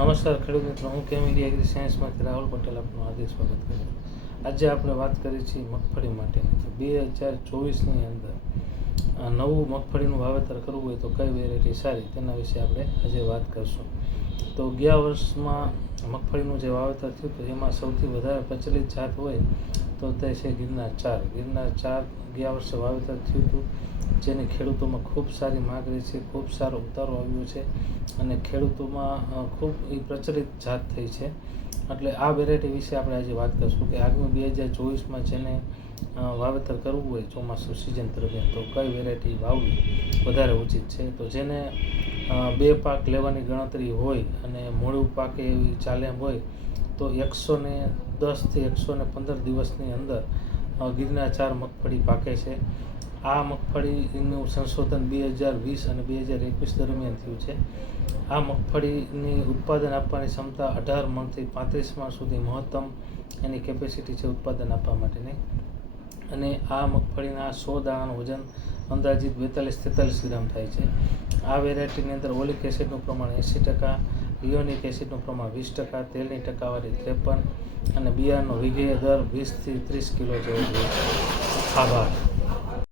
નમસ્કાર ખેડૂત મિત્રો, હું કેમ ઇન્ડિયા એગ્રી સાયન્સમાંથી રાહુલ પટેલ આપનું હાર્દિક સ્વાગત કરું. આજે આપણે વાત કરી છીએ મગફળી માટેની. તો 2024ની અંદર નવું મગફળીનું વાવેતર કરવું હોય તો કઈ વેરાયટી સારી, તેના વિશે આપણે આજે વાત કરીશું. તો ગયા વર્ષમાં મગફળીનું જે વાવેતર થયું હતું એમાં સૌથી વધારે પ્રચલિત જાત હોય તો તે છે ગિરનાર 4. ગિરનાર 4 ગયા વર્ષે વાવેતર થયું હતું, જેની ખેડૂતોમાં ખૂબ સારી માગ રહી છે, ખૂબ સારો ઉતારો આવ્યો છે અને ખેડૂતોમાં ખૂબ એ પ્રચલિત જાત થઈ છે. એટલે આ વેરાયટી વિશે આપણે આજે વાત કરીશું કે આગામી 2024માં જેને વાવેતર કરવું હોય ચોમાસું સિઝન દરમિયાન તો કઈ વેરાયટી વાવવી વધારે ઉચિત છે. તો જેને 2 પાક લેવાની ગણતરી હોય અને મોડું પાકે એવી ચાલે એમ હોય તો 110થી 115 દિવસની અંદર ગિરનાર 4 મગફળી પાકે છે. આ મગફળીનું સંશોધન 2020 અને 2021 દરમિયાન થયું છે. આ મગફળીની ઉત્પાદન આપવાની ક્ષમતા 18 મણથી 35 મણ સુધી મહત્તમ એની કેપેસિટી છે ઉત્પાદન આપવા માટેની. અને આ મગફળીના 100 દાણાનું વજન અંદાજિત 42-43 ગ્રામ થાય છે. આ વેરાયટીની અંદર ઓલિક એસિડનું પ્રમાણ 80%, લિયોનિક એસિડનું પ્રમાણ 20%, તેલની ટકાવારી 53 અને બિયારણનો વીઘે દર 20થી 30 કિલો જેવો જોઈએ. આભાર.